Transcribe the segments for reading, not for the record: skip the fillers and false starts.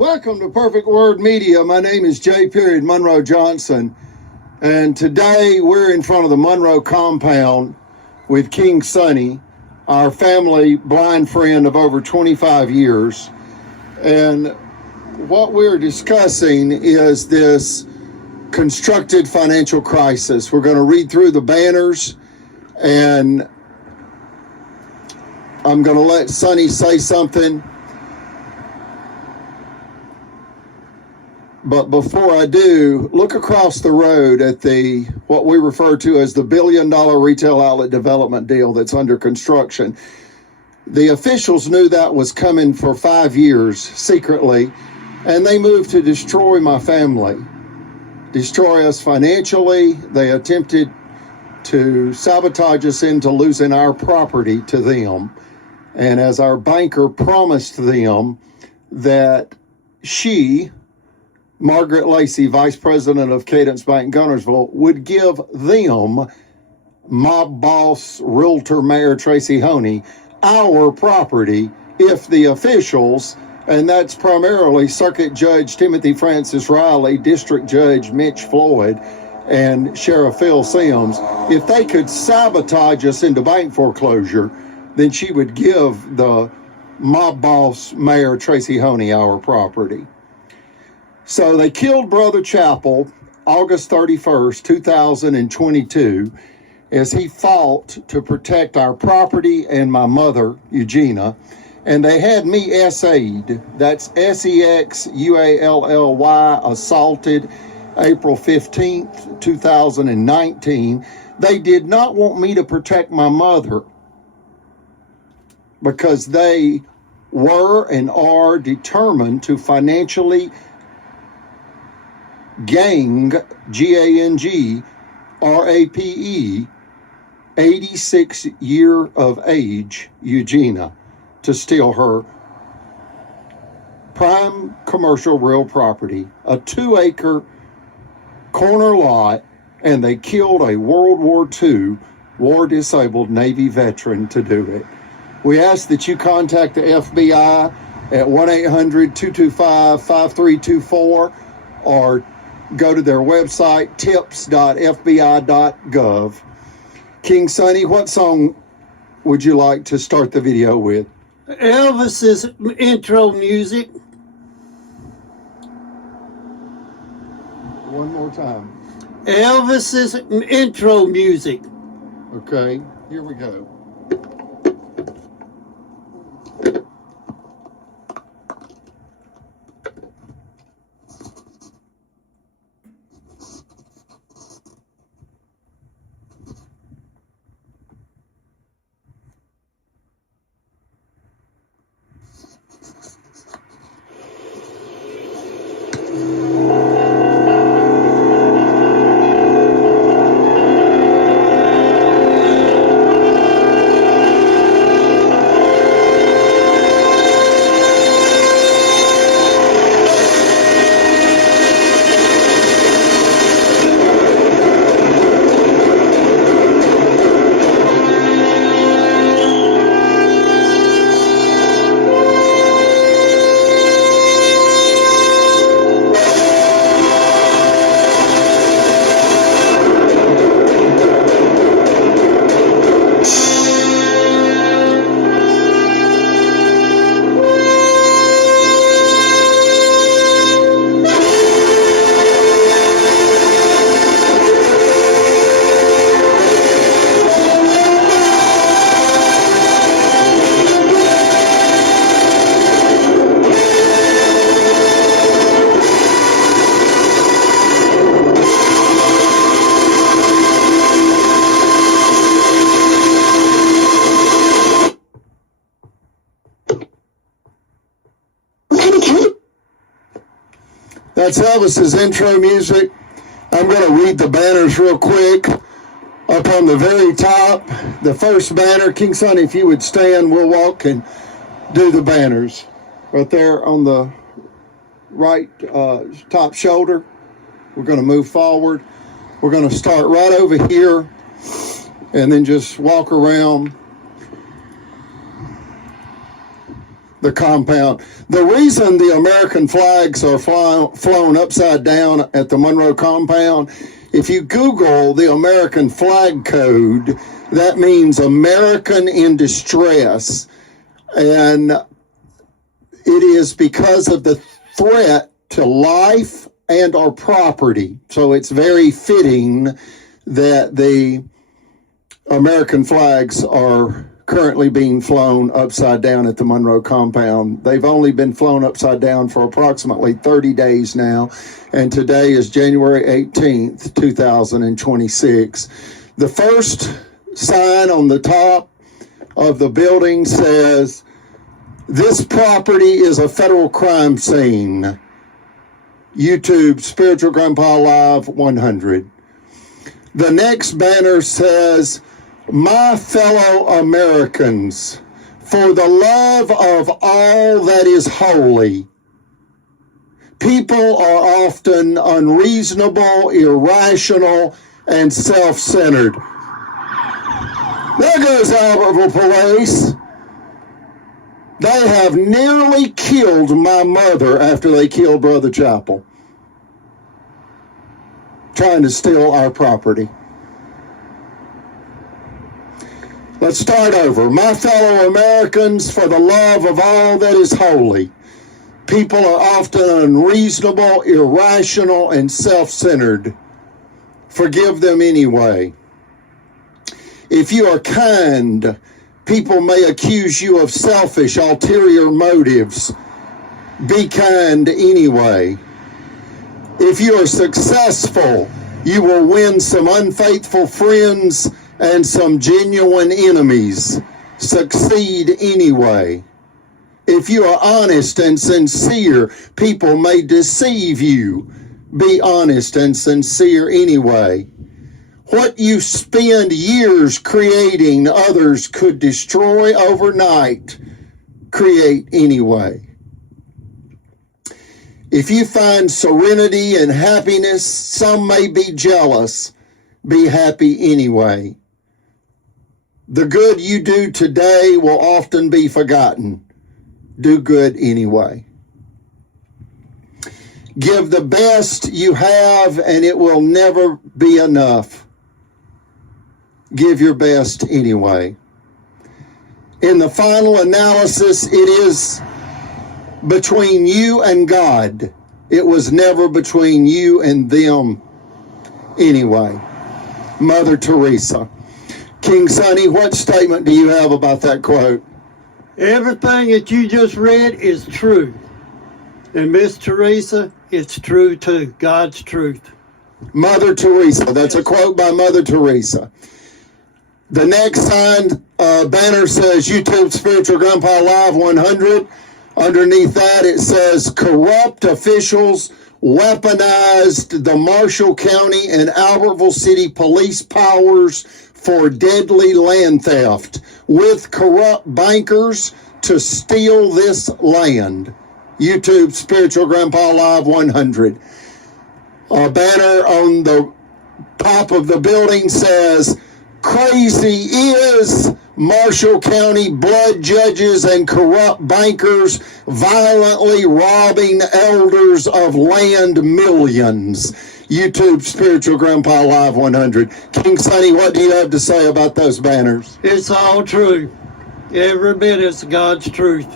Welcome to Perfect Word Media. My name is J. Monroe Johnson, and today we're in front of the Monroe compound with King Sonny, our family blind friend of over 25 years. And what we're discussing is this constructed financial crisis. We're going to read through the banners, and I'm going to let Sonny say something. But before I do, look across the road at what we refer to as the $1 billion retail outlet development deal that's under construction. The officials knew that was coming for 5 years secretly, and they moved to destroy my family, destroy us financially. They attempted to sabotage us into losing our property to them. And as our banker promised them that she, Margaret Lacey, Vice President of Cadence Bank Gunnersville, would give them, mob boss, realtor, Mayor Tracy Honey, our property if the officials, and that's primarily Circuit Judge Timothy Francis Riley, District Judge Mitch Floyd, and Sheriff Phil Sims, if they could sabotage us into bank foreclosure, then she would give the mob boss, Mayor Tracy Honey, our property. So they killed Brother Chappell August 31st, 2022, as he fought to protect our property and my mother, Eugenia. And they had me SA'd, that's SEXUALLY, assaulted April 15th, 2019. They did not want me to protect my mother because they were and are determined to financially gang, G-A-N-G, R-A-P-E, 86 year of age, Eugenia, to steal her prime commercial real property, a 2-acre corner lot, and they killed a World War II war-disabled Navy veteran to do it. We ask that you contact the FBI at 1-800-225-5324 or go to their website, tips.fbi.gov. King Sonny, what song would you like to start the video with? Elvis's intro music. One more time. Elvis's intro music. Okay, here we go. That's Elvis's intro music. I'm going to read the banners real quick. Up on the very top, the first banner, King Sonny, if you would stand, we'll walk and do the banners. Right there on the right top shoulder. We're going to move forward. We're going to start right over here and then just walk around. the compound. The reason the American flags are flown upside down at the Monroe compound, if you Google the American flag code, that means American in distress. And it is because of the threat to life and our property. So it's very fitting that the American flags are currently being flown upside down at the Monroe compound. They've only been flown upside down for approximately 30 days now, and today is January 18th, 2026. The first sign on the top of the building says, "This property is a federal crime scene." YouTube Spiritual Grandpa Live 100. The next banner says, "My fellow Americans, for the love of all that is holy." People are often unreasonable, irrational, and self-centered. There goes Albertville Police. They have nearly killed my mother after they killed Brother Chapel, trying to steal our property. Let's start over. My fellow Americans, for the love of all that is holy. People are often unreasonable, irrational, and self-centered. Forgive them anyway. If you are kind, people may accuse you of selfish, ulterior motives. Be kind anyway. If you are successful, you will win some unfaithful friends and some genuine enemies. Succeed anyway. If you are honest and sincere, people may deceive you. Be honest and sincere anyway. What you spend years creating, others could destroy overnight. Create anyway. If you find serenity and happiness, some may be jealous. Be happy anyway. The good you do today will often be forgotten. Do good anyway. Give the best you have, and it will never be enough. Give your best anyway. In the final analysis, it is between you and God. It was never between you and them anyway. Mother Teresa. King Sonny, what statement do you have about that quote? Everything that you just read is true. And Miss Teresa, it's true too. God's truth. Mother Teresa. That's a quote by Mother Teresa. The next sign banner says YouTube Spiritual Grandpa Live 100. Underneath that it says corrupt officials weaponized the Marshall County and Albertville City police powers for deadly land theft with corrupt bankers to steal this land. YouTube Spiritual Grandpa Live 100. A banner on the top of the building says, "Crazy is Marshall County blood judges and corrupt bankers violently robbing elders of land millions." YouTube Spiritual Grandpa Live 100. King Sonny, what do you have to say about those banners? It's all true. Every bit is God's truth.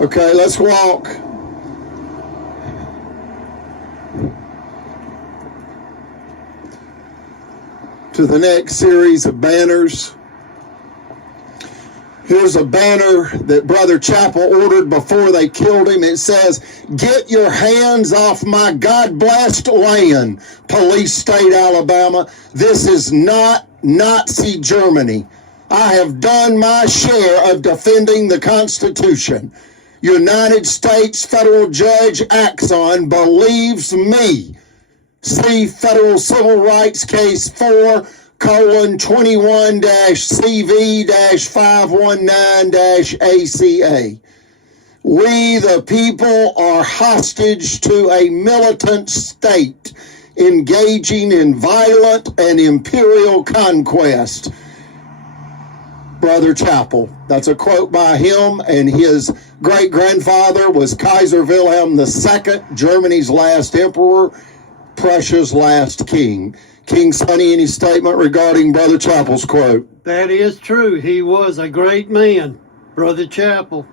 Okay, let's walk to the next series of banners. Here's a banner that Brother Chapel ordered before they killed him. It says, "Get your hands off my God-blessed land, Police State, Alabama. This is not Nazi Germany. I have done my share of defending the Constitution. United States Federal Judge Axon believes me. See Federal Civil Rights Case 4:21-CV-519-ACA. We, the people, are hostage to a militant state engaging in violent and imperial conquest." Brother Chappell. That's a quote by him, and his great-grandfather was Kaiser Wilhelm II, Germany's last emperor, Prussia's last king. King Sonny, any statement regarding Brother Chappell's quote? That is true. He was a great man, Brother Chappell.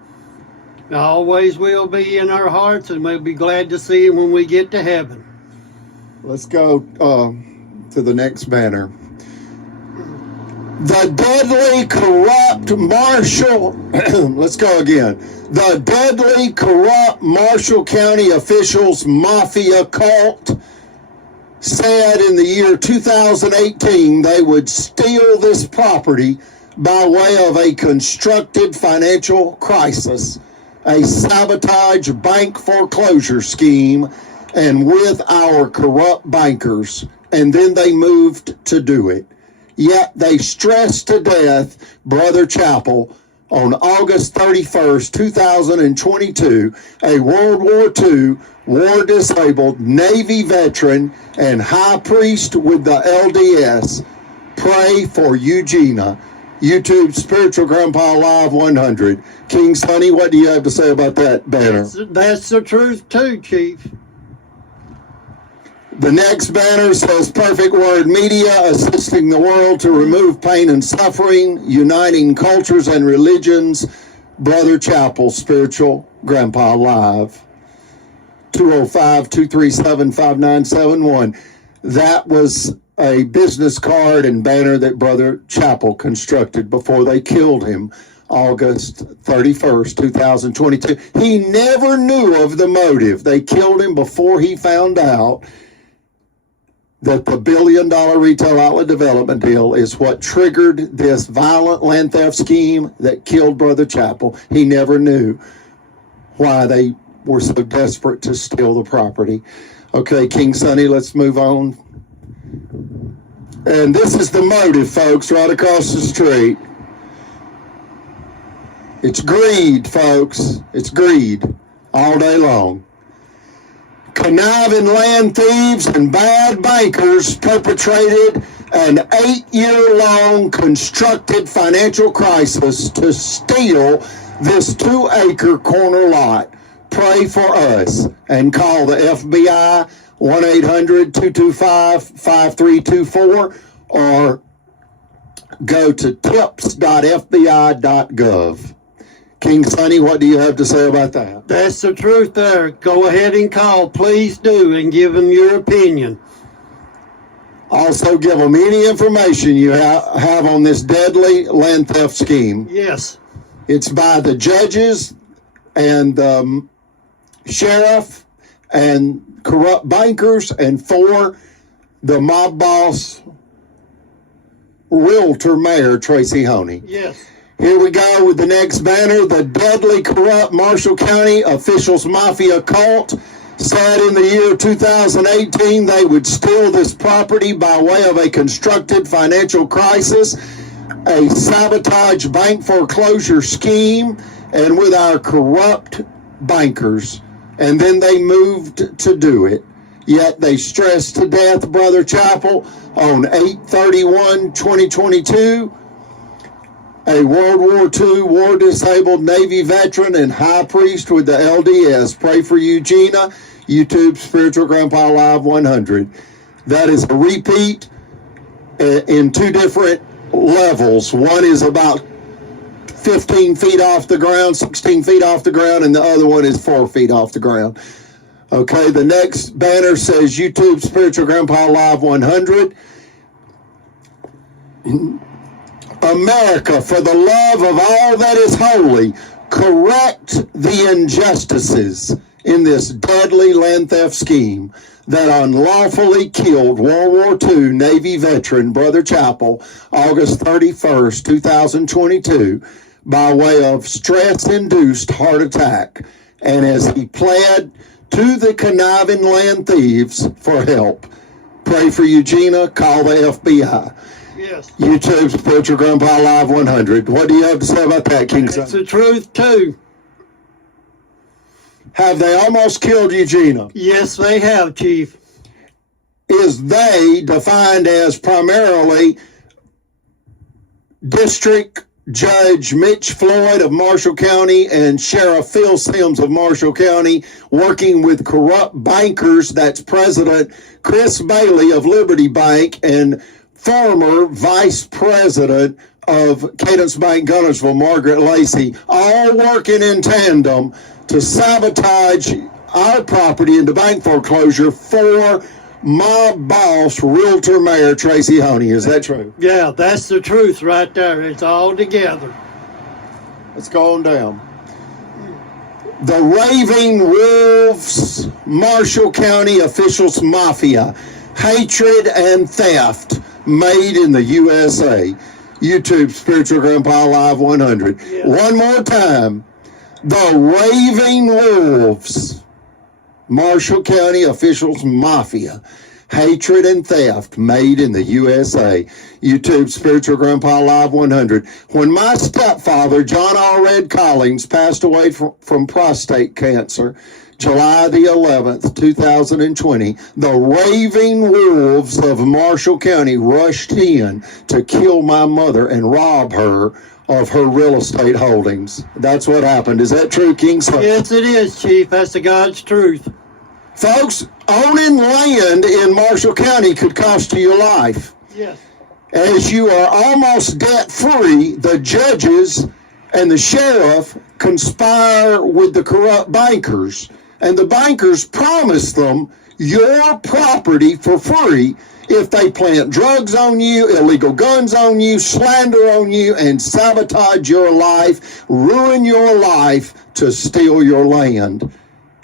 Always will be in our hearts, and we'll be glad to see him when we get to heaven. Let's go to the next banner. The deadly, corrupt Marshall, let's go again. The deadly, corrupt Marshall County officials' mafia cult said in the year 2018 they would steal this property by way of a constructed financial crisis, a sabotage bank foreclosure scheme, and with our corrupt bankers. And then they moved to do it. Yet they stressed to death Brother Chappell on August 31st, 2022, a World War II war-disabled Navy veteran and high priest with the LDS. Pray for Eugenia. YouTube Spiritual Grandpa Live 100. King Sonny, what do you have to say about that banner? That's the truth too, Chief. The next banner says Perfect Word Media, assisting the world to remove pain and suffering, uniting cultures and religions. Brother Chappell, Spiritual Grandpa Live. 205-237-5971. That was a business card and banner that Brother Chappell constructed before they killed him August 31st, 2022. He never knew of the motive. They killed him before he found out that the $1 billion retail outlet development deal is what triggered this violent land theft scheme that killed Brother Chappell. He never knew why they were so desperate to steal the property. Okay, King Sonny, let's move on. And this is the motive, folks, right across the street. It's greed, folks. It's greed all day long. Conniving land thieves and bad bankers perpetrated an 8-year-long constructed financial crisis to steal this 2-acre corner lot. Pray for us and call the FBI 1-800-225-5324 or go to tips.fbi.gov. King Sonny, what do you have to say about that? That's the truth there. Go ahead and call. Please do, and give them your opinion. Also give them any information you have on this deadly land theft scheme. Yes. It's by the judges and sheriff and corrupt bankers and for the mob boss realtor mayor Tracy Honey. Yes. Here we go with the next banner. The deadly, corrupt Marshall County officials mafia cult said in the year 2018 they would steal this property by way of a constructed financial crisis, a sabotage bank foreclosure scheme, and with our corrupt bankers. And then they moved to do it. Yet they stressed to death Brother Chappell on 8/31/2022. A World War II war-disabled Navy veteran and high priest with the LDS. Pray for Eugenia. YouTube Spiritual Grandpa Live 100. That is a repeat in 2 different levels. One is about 15 feet off the ground, 16 feet off the ground, and the other one is 4 feet off the ground. Okay, the next banner says YouTube Spiritual Grandpa Live 100. America, for the love of all that is holy, correct the injustices in this deadly land theft scheme that unlawfully killed World War II Navy veteran Brother Chappell August 31st, 2022 by way of stress-induced heart attack, and as he pled to the conniving land thieves for help. Pray for Eugenia, call the FBI. Yes. YouTube Spiritual Grandpa Live 100. What do you have to say about that, King Son? It's the truth too. Have they almost killed Eugenia? Yes, they have, Chief. Is they defined as primarily district Judge Mitch Floyd of Marshall County and Sheriff Phil Sims of Marshall County, working with corrupt bankers. That's President Chris Bailey of Liberty Bank and former Vice President of Cadence Bank Gunnersville, Margaret Lacey, all working in tandem to sabotage our property into bank foreclosure for my boss, Realtor Mayor Tracy Honey. Is that true? Yeah, that's the truth right there. It's all together. Let's go on down. The Raving Wolves, Marshall County officials mafia, hatred and theft made in the USA. YouTube Spiritual Grandpa Live 100. Yeah. One more time. The Raving Wolves, Marshall County officials mafia, hatred and theft made in the USA. YouTube Spiritual Grandpa Live 100. When my stepfather, John Allred Collins, passed away from prostate cancer, July the 11th, 2020, the Raving Wolves of Marshall County rushed in to kill my mother and rob her of her real estate holdings. That's what happened. Is that true, King? Yes, it is, Chief. That's the God's truth. Folks, owning land in Marshall County could cost you your life. Yes. As you are almost debt-free, the judges and the sheriff conspire with the corrupt bankers, and the bankers promise them your property for free if they plant drugs on you, illegal guns on you, slander on you, and sabotage your life, ruin your life to steal your land.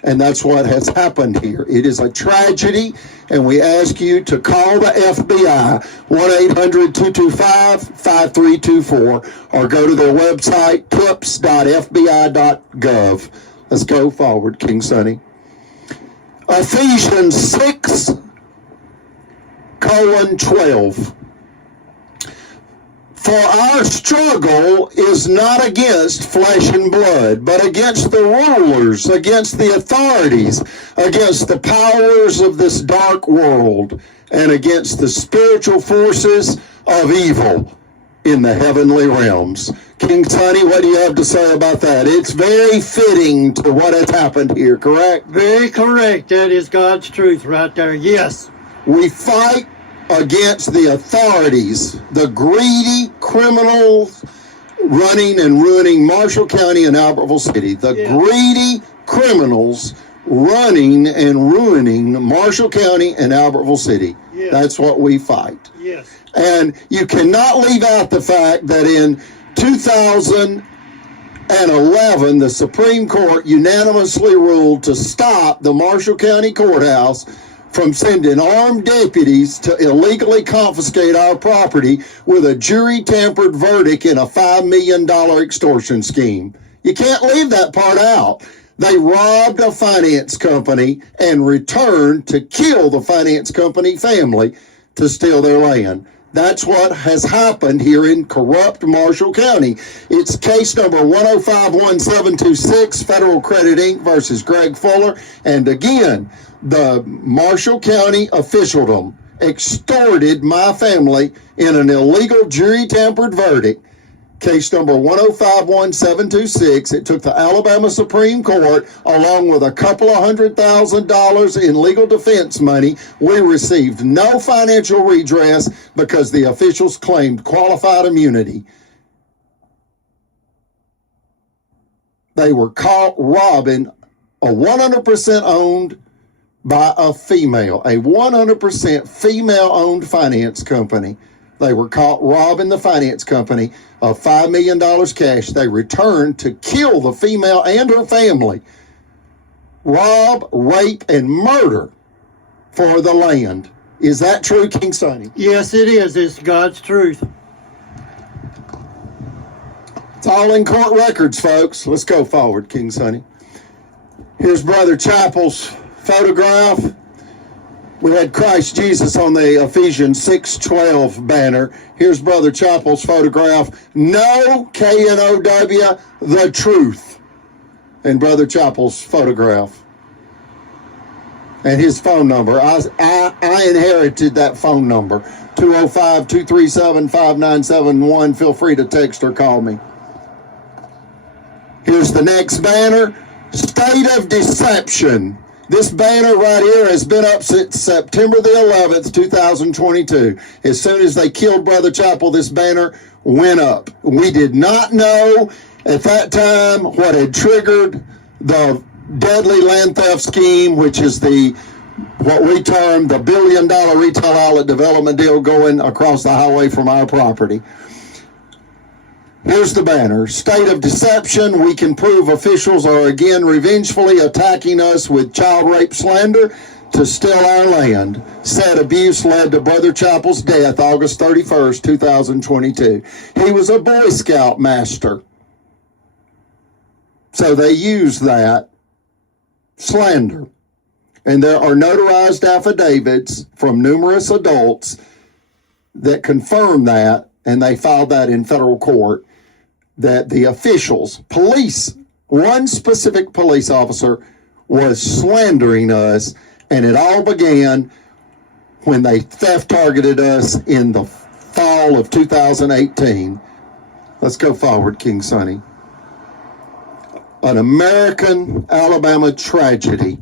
And that's what has happened here. It is a tragedy, and we ask you to call the FBI, 1-800-225-5324, or go to their website, tips.fbi.gov. Let's go forward, King Sonny. Ephesians 6:12. For our struggle is not against flesh and blood, but against the rulers, against the authorities, against the powers of this dark world, and against the spiritual forces of evil in the heavenly realms. King Sonny, what do you have to say about that? It's very fitting to what has happened here, correct? Very correct. That is God's truth right there. Yes. We fight against the authorities, the greedy criminals running and ruining Marshall County and Albertville City. The greedy criminals running and ruining Marshall County and Albertville City. Yes. That's what we fight. Yes. And you cannot leave out the fact that in 2011, the Supreme Court unanimously ruled to stop the Marshall County Courthouse from sending armed deputies to illegally confiscate our property with a jury-tampered verdict in a $5 million extortion scheme. You can't leave that part out. They robbed a finance company and returned to kill the finance company family to steal their land. That's what has happened here in corrupt Marshall County. It's case number 1051726, Federal Credit Inc. versus Greg Fuller. And again, the Marshall County officialdom extorted my family in an illegal jury-tampered verdict. Case number 1051726. It took the Alabama Supreme Court, along with a couple of $100,000 in legal defense money. We received no financial redress because the officials claimed qualified immunity. They were caught robbing a 100% owned by a female, a 100% female-owned finance company. They were caught robbing the finance company of $5 million cash. They returned to kill the female and her family, rob, rape, and murder for the land. Is that true, King Sonny? Yes, it is. It's God's truth. It's all in court records, folks. Let's go forward, King Sonny. Here's Brother Chappell's photograph. We had Christ Jesus on the Ephesians 6:12 banner. Here's Brother Chappell's photograph. No, K-N-O-W, the truth. And Brother Chappell's photograph. And his phone number. I inherited that phone number. 205-237-5971. Feel free to text or call me. Here's the next banner, State of Deception. This banner right here has been up since September the 11th, 2022. As soon as they killed Brother Chappell, this banner went up. We did not know at that time what had triggered the deadly land theft scheme, which is what we term the $1 billion retail outlet development deal going across the highway from our property. Here's the banner. State of Deception. We can prove officials are again revengefully attacking us with child rape slander to steal our land. Said abuse led to Brother Chappell's death August 31st, 2022. He was a Boy Scout master. So they used that slander. And there are notarized affidavits from numerous adults that confirm that, and they filed that in federal court, that the officials, police, one specific police officer was slandering us, and it all began when they theft targeted us in the fall of 2018. Let's go forward, King Sonny. An American Alabama tragedy